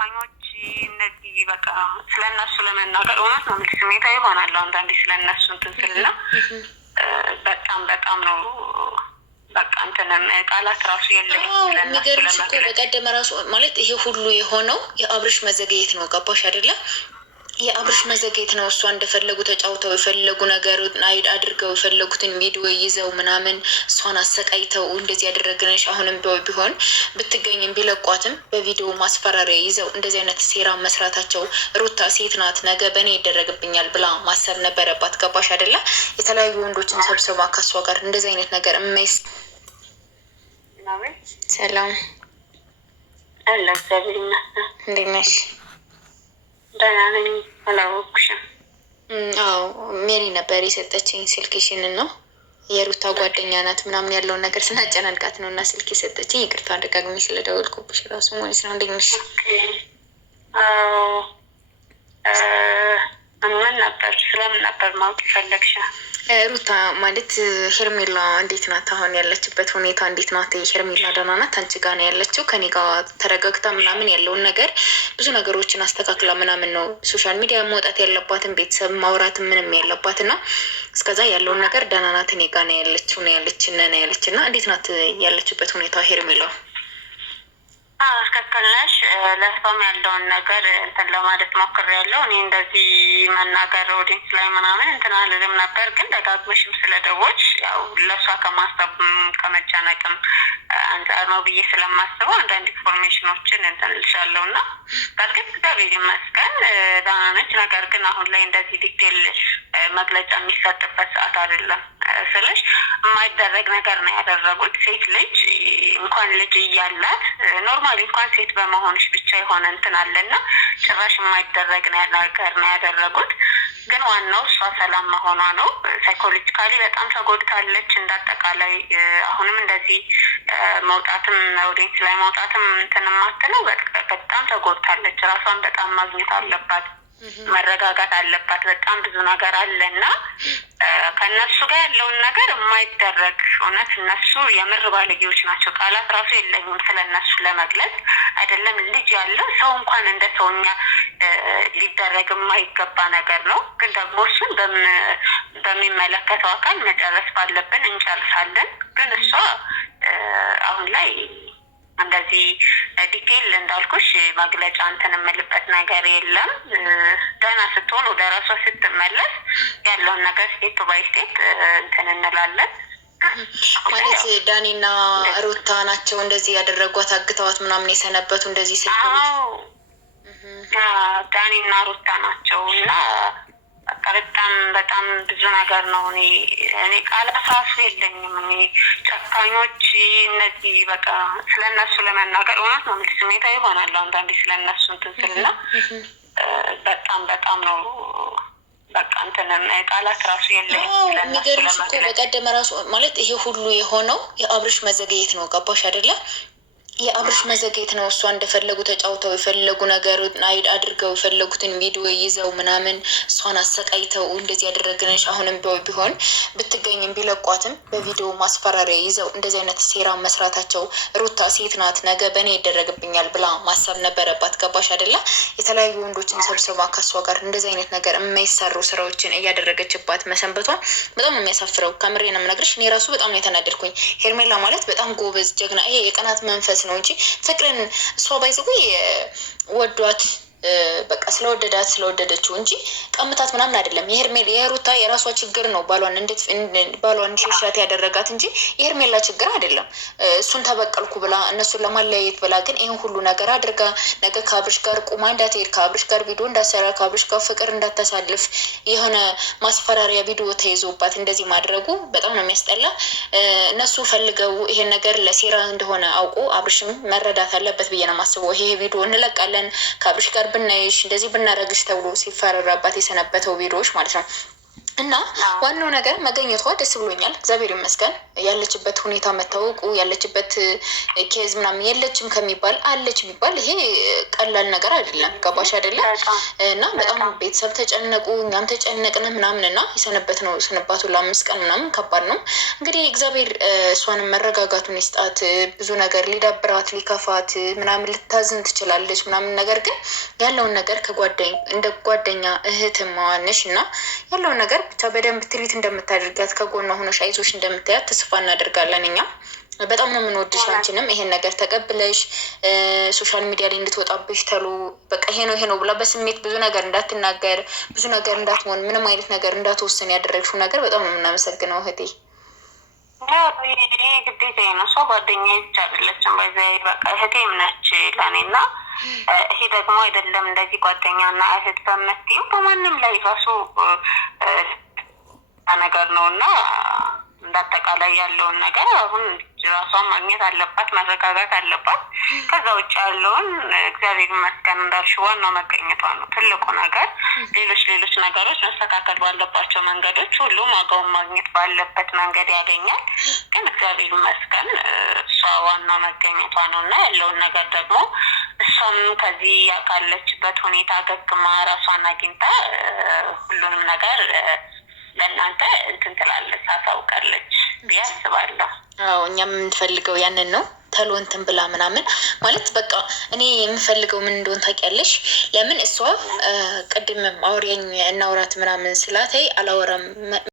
ጨካኞች እነዚህ በቃ ስለነሱ ለመናገር እውነት ነው የምልሽ ስሜታዊ ይሆናል አንዳንዴ ስለነሱ እንትን ስልና በጣም በጣም ነው በቃ እንትንም ቃላት ራሱ የለኝም ስለነሱ የሚገርምሽ እኮ በቀደመ ራሱ ማለት ይሄ ሁሉ የሆነው የአብርሽ መዘግየት ነው። ገባሽ አይደለ? የአብርሽ መዘግየት ነው። እሷ እንደፈለጉ ተጫውተው የፈለጉ ነገር አድርገው የፈለጉትን ቪዲዮ ይዘው ምናምን እሷን አሰቃይተው እንደዚህ ያደረግንሽ አሁንም ቢሆን ብትገኝም ቢለቋትም በቪዲዮ ማስፈራሪያ ይዘው እንደዚህ አይነት ሴራ መስራታቸው ሩታ ሴት ናት፣ ነገ በእኔ ይደረግብኛል ብላ ማሰብ ነበረባት። ገባሽ አይደለ? የተለያዩ ወንዶችን ሰብስባ ከሷ ጋር እንደዚህ አይነት ነገር የማይስ ሰላም አለ እግዚአብሔር ይመስገን። እንዴት ነሽ? ደህና ነኝ። አላወኩሽም። አዎ ሜሪ ነበር የሰጠችኝ ስልክሽን ነው የሩታ ጓደኛ ናት ምናምን ያለውን ነገር ስናጨናንቃት ነው እና ስልክ የሰጠችኝ። ይቅርታ ደጋግሜ ስለደወልኩብሽ ራሱ ማለት ነው። እንዴት ነሽ? ምን ነበር ስለምን ነበር ማወቅ የፈለግሽ? ሩታ ማለት ሄርሜላ እንዴት ናት? አሁን ያለችበት ሁኔታ እንዴት ናት? ሄርሜላ ደህና ናት? አንቺ ጋር ነው ያለችው? ከኔ ጋር ተረጋግታ ምናምን ያለውን ነገር ብዙ ነገሮችን አስተካክላ ምናምን ነው ሶሻል ሚዲያ መውጣት ያለባትን ቤተሰብ ማውራትን ምንም ያለባት እና እስከዛ ያለውን ነገር ደህና ናት፣ እኔ ጋር ነው ያለችው ነው ያለች እና እንዴት ናት ያለችበት ሁኔታ ሄርሜላ? ትክክል ነሽ። ለእሷም ያለውን ነገር እንትን ለማለት ሞክሬያለሁ። እኔ እንደዚህ መናገር ኦዲየንስ ላይ ምናምን እንትን አልልም ነበር፣ ግን ደጋግመሽም ስለደወልሽ ያው ለእሷ ከማሰብ ከመጨነቅም አንጻር ነው ብዬ ስለማስበው አንዳንድ ኢንፎርሜሽኖችን እንትን ልሻለሁ እና በእርግጥ እግዚአብሔር ይመስገን ደህና ነች። ነገር ግን አሁን ላይ እንደዚህ ዲቴል መግለጫ የሚሰጥበት ሰዓት አይደለም ስልሽ የማይደረግ ነገር ነው ያደረጉት። ሴት ልጅ እንኳን ልጅ እያላት ኖርማሊ እንኳን ሴት በመሆንሽ ብቻ የሆነ እንትን አለና ጭራሽ የማይደረግ ነገር ነው ያደረጉት። ግን ዋናው እሷ ሰላም መሆኗ ነው። ሳይኮሎጂካሊ በጣም ተጎድታለች። እንዳጠቃላይ አሁንም እንደዚህ መውጣትም ኦዲየንስ ላይ መውጣትም እንትን የማትለው በጣም ተጎድታለች። ራሷን በጣም ማግኘት አለባት፣ መረጋጋት አለባት። በጣም ብዙ ነገር አለና ከእነሱ ጋር ያለውን ነገር የማይደረግ እውነት እነሱ የምር ባለጌዎች ናቸው። ቃላት ራሱ የለኝም ስለእነሱ ለመግለጽ። አይደለም ልጅ ያለው ሰው እንኳን እንደ ሰውኛ ሊደረግ የማይገባ ነገር ነው። ግን ደግሞ እሱን በሚመለከተው አካል መጨረስ ባለብን እንጨርሳለን። ግን እሷ አሁን ላይ እንደዚህ ዲቴል እንዳልኩሽ መግለጫ እንትን የምልበት ነገር የለም። ደህና ስትሆን ወደ ራሷ ስትመለስ ያለውን ነገር ስቴፕ ባይ ስቴፕ እንትን እንላለን። ማለት ዳኒና ሩታ ናቸው እንደዚህ ያደረጓት፣ አግተዋት ምናምን የሰነበቱ እንደዚህ ስልክ ዳኒና ሩታ ናቸው እና በጣም በጣም ብዙ ነገር ነው። እኔ ቃላት ራሱ የለኝም። ጨካኞች እነዚህ በቃ ስለነሱ ለመናገር እውነት ነው የምልሽ ስሜታዊ ይሆናል አንዳንዴ ስለነሱ እንትን ስልና በጣም በጣም ነው በቃ እንትንም ቃላት ራሱ የለኝም። የሚገርምሽ እኮ በቀደመ ራሱ ማለት ይሄ ሁሉ የሆነው የአብርሽ መዘግየት ነው። ገባሽ አይደለ? የአብርሽ መዘግየት ነው። እሷ እንደፈለጉ ተጫውተው የፈለጉ ነገር አድርገው የፈለጉትን ቪዲዮ ይዘው ምናምን እሷን አሰቃይተው እንደዚህ ያደረግንሽ አሁንም ቢሆን ብትገኝም ቢለቋትም በቪዲዮ ማስፈራሪያ ይዘው እንደዚህ አይነት ሴራ መስራታቸው ሩታ ሴት ናት፣ ነገ በእኔ ይደረግብኛል ብላ ማሰብ ነበረባት። ገባሽ አይደለ? የተለያዩ ወንዶችን ሰብስባ ከሷ ጋር እንደዚህ አይነት ነገር የማይሰሩ ስራዎችን እያደረገችባት መሰንበቷን በጣም የሚያሳፍረው። ከምሬ ነው የምነግርሽ። እኔ ራሱ በጣም ነው የተናደድኩኝ። ሄርሜላ ማለት በጣም ጎበዝ ጀግና፣ ይሄ የቅናት መንፈስ ነው እንጂ ፍቅርን እሷ ባይዘጉ ወዷት በቃ ስለወደደችው እንጂ ቀምታት ምናምን አይደለም። የሩታ የራሷ ችግር ነው ባሏን ሸሻት ያደረጋት እንጂ የሄርሜላ ችግር አይደለም። እሱን ተበቀልኩ ብላ እነሱን ለማለያየት ብላ ግን ይህን ሁሉ ነገር አድርጋ ነገ ከአብርሽ ጋር ቁማ እንዳትሄድ፣ ከአብርሽ ጋር ቪዲዮ እንዳሰራ፣ ከአብርሽ ጋር ፍቅር እንዳታሳልፍ የሆነ ማስፈራሪያ ቪዲዮ ተይዞባት እንደዚህ ማድረጉ በጣም ነው የሚያስጠላ። እነሱ ፈልገው ይሄን ነገር ለሴራ እንደሆነ አውቆ አብርሽም መረዳት አለበት ብዬ ነው የማስበው። ይሄ ቪዲዮ እንለቃለን ከአብርሽ ጋር ብናይሽ እንደዚህ ብናረግሽ ተብሎ ሲፈራራባት የሰነበተው ቪዲዮዎች ማለት ነው። እና ዋናው ነገር መገኘቷ ደስ ብሎኛል። እግዚአብሔር ይመስገን። ያለችበት ሁኔታ መታወቁ ያለችበት ኬዝ ምናምን የለችም ከሚባል አለች የሚባል ይሄ ቀላል ነገር አይደለም። ገባሽ አይደለም? እና በጣም ቤተሰብ ተጨነቁ፣ እኛም ተጨነቅን ምናምን እና የሰነበት ነው ስንባቱ ለ5 ቀን ምናምን ከባድ ነው። እንግዲህ እግዚአብሔር እሷንም መረጋጋቱን ይስጣት። ብዙ ነገር ሊደብራት ሊከፋት ምናምን ልታዝን ትችላለች ምናምን፣ ነገር ግን ያለውን ነገር እንደ ጓደኛ እህትማዋነሽ እና ያለውን ነገር ብቻ በደንብ ትሪት እንደምታደርጋት ከጎኗ ሆነሽ አይዞሽ እንደምታያት ተስፋ እናደርጋለን። እኛ በጣም ነው የምንወድሽ። አንቺንም ይሄን ነገር ተቀብለሽ ሶሻል ሚዲያ ላይ እንድትወጣብሽ ተሉ በቃ ይሄ ነው ብላ በስሜት ብዙ ነገር እንዳትናገር፣ ብዙ ነገር እንዳትሆን፣ ምንም አይነት ነገር እንዳትወስን ያደረግሽው ነገር በጣም ነው የምናመሰግነው እህቴ። ይህ ግዴታ ነው። ሰው ጓደኛዬ ብቻ አይደለችም፣ በዚ በቃ እህቴም ነች ለእኔ እና ይሄ ደግሞ አይደለም እንደዚህ ጓደኛና እህት በምትይው በማንም ላይ ራሱ ነገር ነው እና እንዳጠቃላይ ያለውን ነገር አሁን ራሷን ማግኘት አለባት፣ መረጋጋት አለባት። ከዛ ውጭ ያለውን እግዚአብሔር ይመስገን እንዳልሽው ዋናው መገኘቷ ነው ትልቁ ነገር። ሌሎች ነገሮች መስተካከል ባለባቸው መንገዶች ሁሉም ዋጋውን ማግኘት ባለበት መንገድ ያገኛል። ግን እግዚአብሔር ይመስገን እሷ ዋናው መገኘቷ ነው እና ያለውን ነገር ደግሞ እሷም ከዚህ ካለችበት ሁኔታ ገግማ ራሷን አግኝታ ሁሉንም ነገር ለእናንተ እንትን ትላለች፣ ታሳውቃለች ብዬ አስባለሁ። አዎ እኛም የምንፈልገው ያንን ነው። ተሎ እንትን ብላ ምናምን ማለት በቃ እኔ የምፈልገው ምን እንደሆን ታውቂያለሽ? ለምን እሷ ቅድም አውሪያኝ እናውራት ምናምን ስላተይ አላወራም